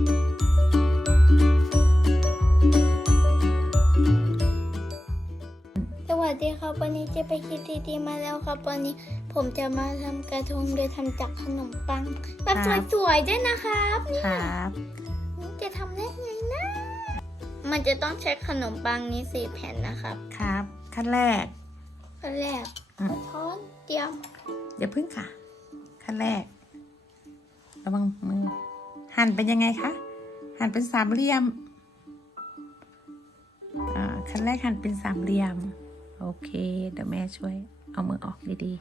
สวัสดีครับ วันนี้เจะไปคิดดีๆมาแล้วครับ วันนี้ผมจะมาทำกระทงโดยทำจากขนมปังแบบครับ สวยๆด้วยนะครับครับ จะทำได้ไงนะ มันจะต้องใช้ขนมปังนี้สี่แผ่นนะครับครับ ขั้นแรกขั้นแรกอะช้อนเตรียมอย่าพึ่งค่ะ ขั้นแรก ระวังมือ หั่นเป็นยังไงคะ หั่นเป็นสามเหลี่ยมอ่าขั้นแรกหั่นเป็นสามเหลี่ยม โอเค เดี๋ยวแม่ช่วย เอามือออกดี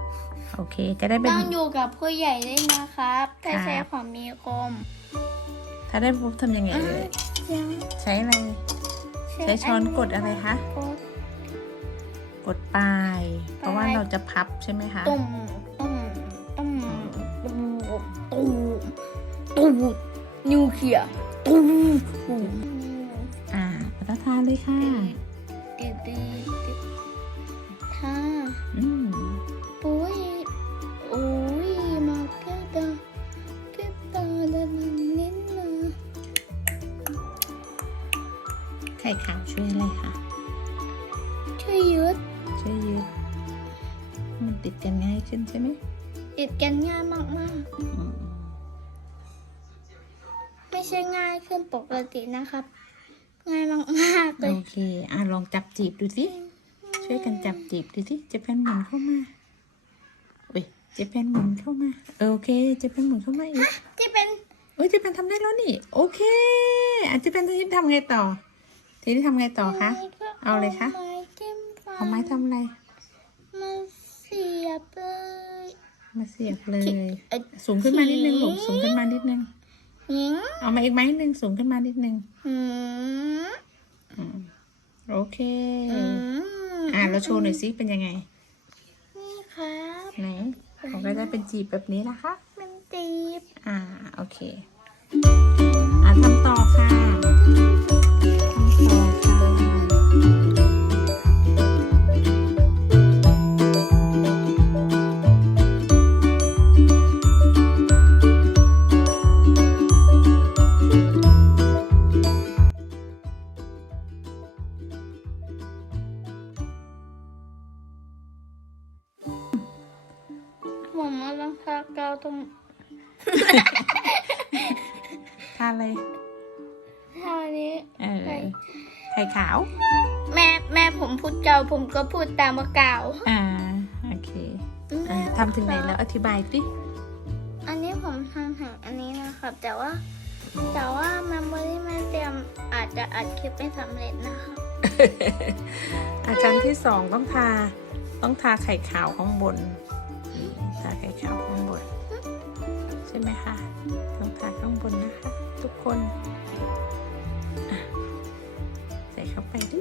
ๆ โอเค จะได้เป็นต้องอยู่กับผู้ใหญ่ด้วยนะครับ ถ้าครับใช้ของมีคม ถ้าได้ปุ๊บทำยังไงเอ่ยยังใช้อะไร ใช้ช้อนกดอะไรคะ กดกดปลาย เพราะว่าปลายเราจะพับใช่ไหมคะ ตุ่มตุ่มตุ่มตุ่มตุ่ม ตุ่มนิวเคลียร์ตุ่มตุ่มอ่ารับประทานเลยค่ะติดติดติดท่าอืมปุ้ยโอ้ยมาเกตาเกตาดันนินนะไข่ขาวช่วยอะไรคะช่วยยึดช่วยยืดให้มันติดกันง่ายขึ้นใช่ไหมติดกันง่ายมากอืมๆไม่ ใช่ง่ายขึ้นปกตินะครับ ง่ายมากๆเลโอยเคอะลองจับจีบดูสิช่วยกันจับจีบดูสิเจะเป็นหมุนเข้ามาอุ้ยเจะเป็นหมุนเข้ามาโอเคเจะเป็นหมุนเข้ามาอีกที่เป็นโอ้ยเจะเป็นทำได้แล้วนี่ โอเคอาจจะเป็นทีนี้ทำไงต่อ ทีนี้ทำไงต่อคะ เอาเลยคะ ไม้จิ้มฟันเอาไม้ทำอะไร มาเสียบเลยมาเสียบเลยเอ้ยสูงขึ้นมานิดนึงลูกสูงขึ้นมานิดนึง หญิงเอามาอีกไม้หนึ่งสูงขึ้นมานิดนึงหืมอืมโอเค อืมอะเราโชว์หน่อยสิเป็นยังไง นี่ครับ ไหนผมก็จะเป็นจีบแบบนี้นะคะ มันจีบ อ่า โอเค กาวตรงทานเลยท่านี้เออไข่ขาว แม่แม่ผมพูดเกาผมก็พูดตามว่าเกาอ่าโอเคอ่าทำถึงไหนแล้วอธิบายสิอันนี้ผมทำถึงอันนี้นะครับ แต่ว่า แต่ว่า memory ไม่เตรียมอาจจะอัดคลิปไม่สำเร็จนะครับอาจารย์ที่สองต้องทาต้องทาไข่ขาวข้างบนนี่ ช่ไหมคะต้องทาข้างบนนะคะ ทุกคนใส่เข้าไปดิ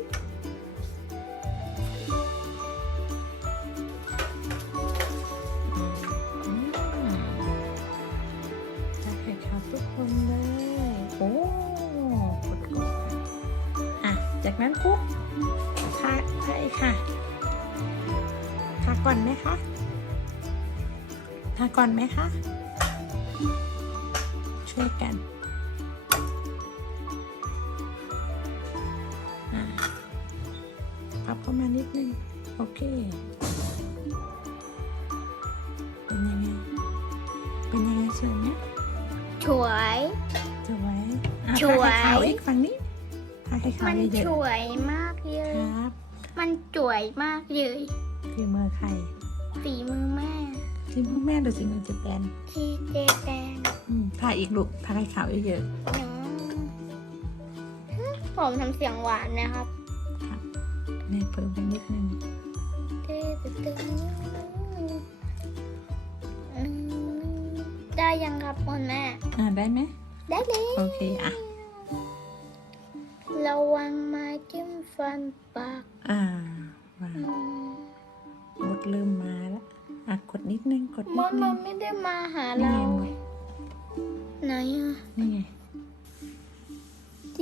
อืมทาไข่ขาทุกคนเลย โอ้กดกดอะ จากนั้นปุ๊บทาทาอีกค่ะทาก่อนไหมคะทาก่อนไหมคะ ช่วยกันอะพับเข้ามานิดนึง โอเค เป็นยังไง เป็นยังไงสวยไหมสวยสวยอะสวยทาไข่ขาวอีกฝั่งนี้ทาไข่ขาวมันเยอะสวยมากเลๆยครับ มันสวยมากเลยฝีมือไข่ฝีมือแม่ ที่พ่อแม่ดูสิมันจะแบนที่เจแปนอืมทาอีกลูกทาไข่ขาวเยอะอืมผมทำเสียงหวานนะครับๆครับแม่เพิ่มไปนิดนึงได้ยังครับคุณแม่ อ่าได้ไหมได้เลย โอเคอะ ระวังไม้จิ้มฟันปากอ่าว้า มนิดดนึมันงไม่ได้มาหานี่เราไงมดไหนอะ นี่ไง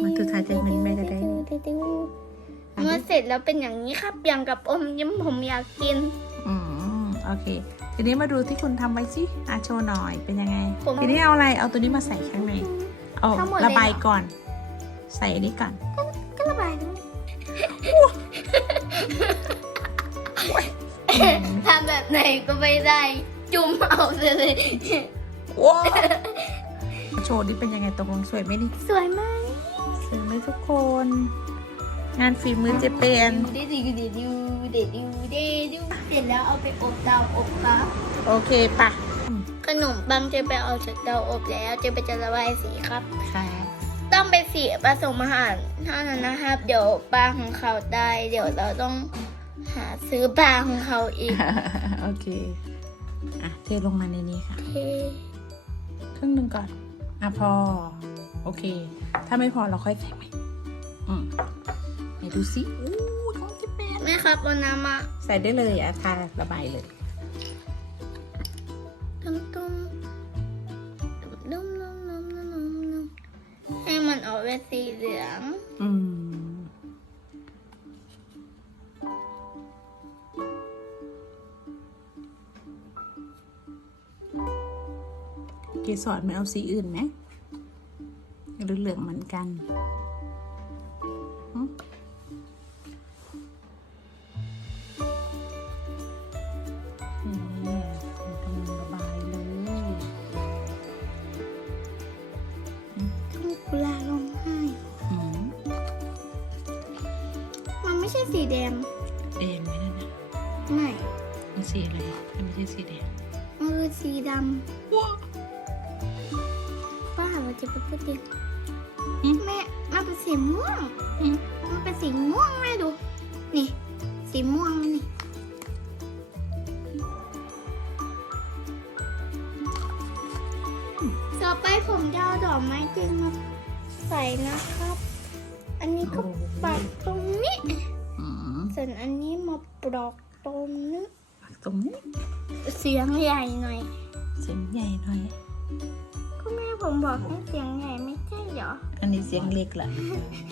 มันคือทาใจมันไม่ได้ได้เมื่อเสร็จแล้วเป็นอย่างนี้ครับอย่างกับอมยิ้มผมอยากกิน อืมโอเค ทีนี้มาดูที่คุณทำไว้สิอะโชว์หน่อยเป็นยังไงผมทีนี้เอาอะไร เอาตัวนี้มาใส่ข้างใน เอเอาทั้งหมดเลยระบายเหรอก่อน ใส่อันนี้ก่อน ก็ระบายด้วยทำแบบไหนก็ไม่ได้ จุ่มเอาเลยว้าวโชว์นี่เป็นยังไงตกลงสวยไหมนี่สวยมากสวยไหมทุกคน งานฝีมือเจเปนเดดิวเดดิวเดดิวเดดิวเสร็จแล้วเอาไปอบเตาอบครับโอเคปะขนมปังจะไปเอาจากเตาอบแล้วจะไปจะระบายสีครับค่ะต้องไปสีผสมอาหารเท่านั้นนะครับ เดี๋ยวปลาของเขาได้ เดี๋ยวเราต้องหาซื้อปลาของเขาอีก โอเค อะเทลงมาในนี้ค่ะเทครึ่งหนึ่งก่อน อะพอ โอเค ถ้าไม่พอเราค่อยใส่ใหม่อืมไหนดูสิอู้ของเจเปนแม่ครับเอาน้ำมาใส่ได้เลยอะทาระบายเลยตุ้มตุ้มนุ่มนุ่มนุ่มนุ่มนุ่มนุ่มให้มันออกเป็นสีเหลือง เกสรไม่เอาสีอื่นไหมหรือเหลืองเหมือนกันหึนี่กำลังระบายเลยทุ่งกุลาร้องไห้อืมมันไม่ใช่สีแดง แดงไหมนั่นนะไม่ มันสีอะไร มันไม่ใช่สีแดง มันคือสีดว้าำป้า เราจะไปพูดดิอืมแม่มันเป็นสีม่วงอืมมันเป็นสีม่วงแม่ดู นี่ สีม่วงนี่ต่อไปผมจะเอาดอกไม้จริงมาใส่นะครับ อันนี้ก็ปักตรงนี้อืมส่วนอันนี้มาปลอกตรงนี้ตรงนี้ เสียงใหญ่หน่อย เสียงใหญ่หน่อย ก็แม่ผมบอกให้เสียงใหญ่ไม่ใช่เหรออันนี้เสียงเล็กละ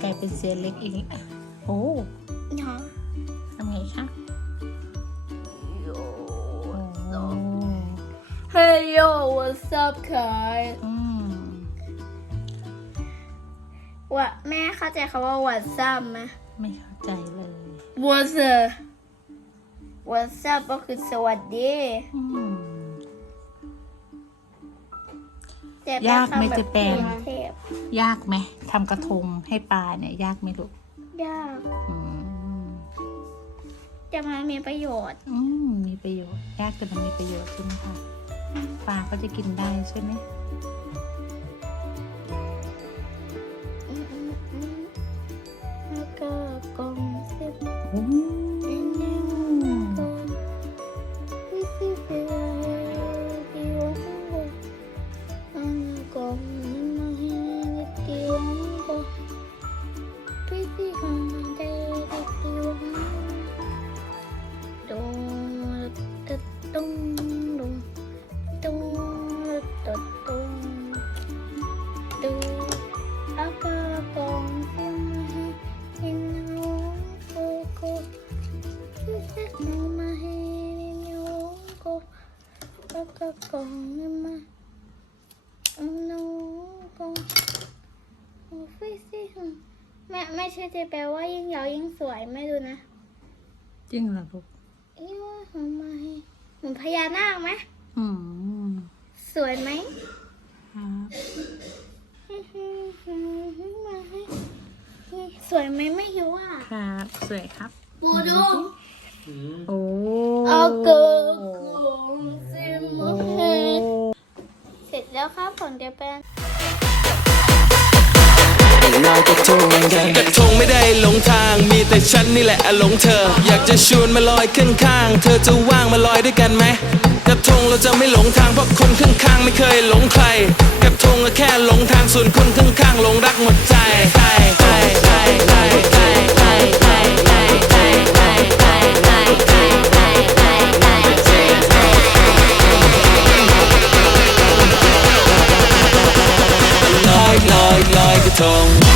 กลายเป็นเสียงเล็กอีกละโอ้เนาะทำไงคะโยโอ้ Hey yo what's up guys อืมว่าแม่เข้าใจคำว่า what's up ไหม ไม่เข้าใจเลย What's up What's up ก็คือสวัสดี อืม ยากไหมคำแบบจะแปลเทพยากไหมทำกระทงให้ปลาเนี่ย ยากไหมลูกยากอืมแต่มันมีประโยชน์ อืมมีประโยชน์ ยากแต่มันมีประโยชน์ใช่ไหมคะปลาก็จะกินได้ใช่ไหมอืมอืมอืมแล้วก็กล่องเสียบโอ้ ใช่จะแปลว่ายิ่งยาวยิ่งสวยไม่ดูนะ จริงเหรอลูกอีว่าทำไมเหมือนพญานาคไหมอืมสวยไหมครับสวยไหมไม่รู้อะครับสวยครับบูดูโอ้เอาเกินซิโอ้มเสร็จแล้วครับผมจะเป็น ลอยกระทงกันกระทงไม่ได้หลงทางมีแต่ฉันนี่แหละอหลงเธอ อยากจะชวนมาลอยข้างข้างเธอจะว่างมาลอยด้วยกันไหมกระทงเราจะไม่หลงทางเพราะคนข้างข้างไม่เคยหลงใคร กระทงก็แค่หลงทางส่วนคนข้างข้างหลงรักหมดใจลอยลอยกระทง